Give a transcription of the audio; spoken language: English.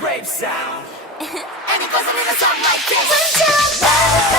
rave sound. And it goes a little something like this.